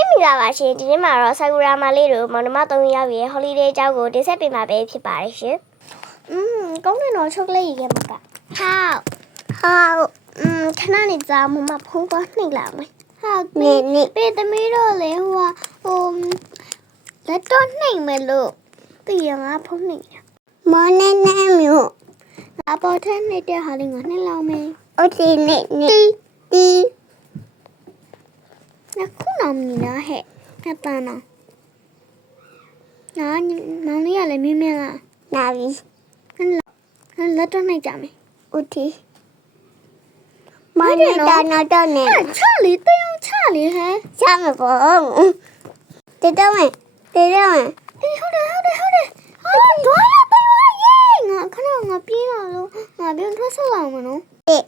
င်္ဂလာပါရှင်ဒီနေ့မှာတော့ဆာကူရာမလေးတို့မောင်နှမ၃ယောက်ရဲ့ holiday အကြောင်းကိုတင်ဆက်ပေးမှာပဲဖြစ်ပါတယ်ရှင်။อืมကောင်းတယ်နော်ချိုကလေးရေခဲမှာက။ဟောက်ဟောက်อืมခဏနေကြာမမဖုန်းကနှိပ်လာမယ်။ဟောက်နေနေပေးသမီးတော့လေဟိုဟိုလက်တော့နှိပ်မယ်လို့သိရမှာဖုန်းနှိပ်။မော်နေနေမျိုးအပေါ်ထက်နေတဲ့ဟာလေးကနှိပ်လောက်မယ်။ Okay နေနေတီ 那苦恼你呢？嘿，那当然。那你哪里要来面面啦？哪里？那老那老张那家没？我提。妈的，那那到呢？查理对呀，查理还。查没不？得到没？得到没？哎，好的好的好的。啊，多了对哇耶！我看到我变了咯，我变脱手了嘛喏。诶，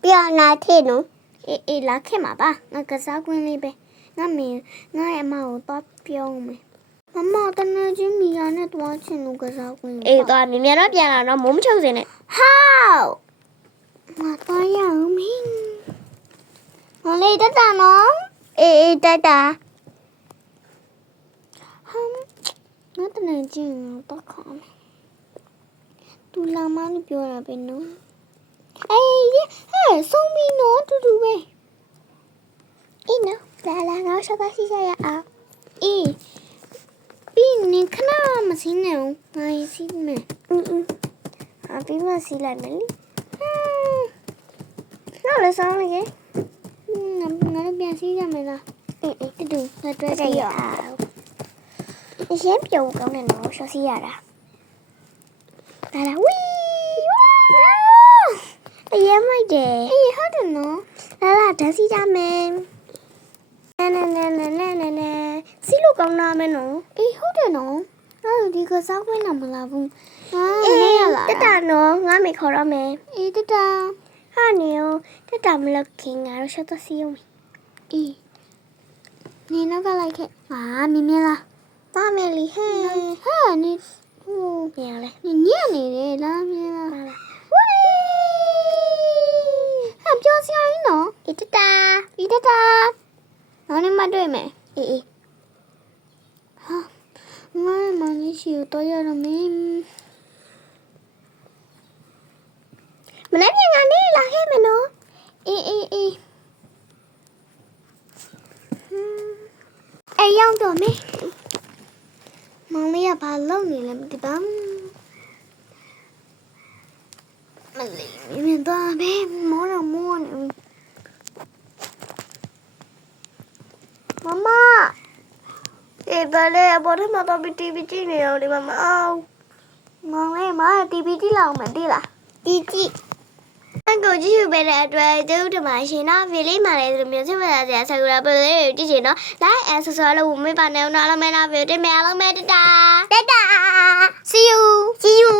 不要拿铁喏。 အေးအေးလာခဲ့မှာပါငါကစားကွင်းလေးပဲငါမင်းငါရဲ့အမကိုတော့ပြောမယ်မမတနင်္ဂနွေမီယာနဲ့တွားချင်လို့ကစားကွင်းအေးတော့မြင်မြန်တော့ပြန်လာတော့မိုးမချုပ်စင်နဲ့ဟောက်ငါတော့ရအောင်မင်းဟောလေးတက်တာနော်အေးအေးတက်တာဟမ်ငါတနင်္ဂနွေတော့ခေါ်မယ်သူလာမလို့ပြောတာပဲနော် အေးဟဲ့ဆုံးပြီနော်တူတူပဲအေးနော်လာလာငါရှော့ပါစီရရအောင်အေးပြီးနေခဏမစင်းနေအောင်ငါရေးစီးမယ်အင်းအင်းအပြီးမှစီးလိုက်မယ်လေဟမ်နော်လည်းဆောင်းလိုက်ရဲ့ငါငါတို့ပြန်စီးကြမယ်လားအေးအေးတူတူလက်တွဲစီရအောင်အရင်ပြုံကောင်းတယ်နော်ရှော့စီရတာလာလာဝီဝါ အရင်မိုက်တယ်အေးဟုတ်တယ်နော်လာလာဓာတ်စီကြမယ်နနနနနနနစီလို့ကောင်းတာမယ်နော်အေးဟုတ်တယ်နော်ငါတို့ဒီကစားခွင့်တော့မလာဘူးဟာနေရလားတတနော်ငါမေခေါ်ရမယ်အေးတတဟာနေရောတတမလို့ခင်ငါတို့ရှော့တော့စီအောင်အေးနေနောက်ကလိုက်ခဲ့ဟာမြင်မြင်လားပါမယ်လီဟဲ့ဟာနေဟိုပြန်လဲနေညံ့နေတယ်လားမြင်လားဝေးဟာပြောစရာကြီးနော်အီတတာအီ တတာနောက်နေ့မှတွေ့မယ်အေးအေးဟာငါမလေးရှိတော့ရတော့မင်းမနေ့ကငါနေလာခဲ့မယ်နော်အေးအေးအေးဟမ်အေးရောက်တော့မယ်မောင်လေးကဘာလုပ်နေလဲမသိပါဘူးမလေးမြင်တော့ဘယ်မောတော့မောနေမမ အေးဘာလဲဘောထဲမှာတော့ TV ကြည့်နေအောင်ဒီမမအောင်မောင်လေးမ TV ကြည့်လောက်မယ်တိလားကြည့်ကြည့်အကူကြည့်ယူပေးတဲ့အတွက်ကျေးဇူးတင်ပါတယ်ရှင်နော်ဗီလေးမှလည်းဒီလိုမျိုးစိတ်ဝင်စားစရာဆက်ကူလာပို့လေးကိုကြည့်ချင်နော် like and subscribe လုပ်ဖို့မေ့ပါနဲ့နော်အားလုံးပဲနော်ဗီဒီယိုတင်မယ်အားလုံးပဲတတာတတာ see you see you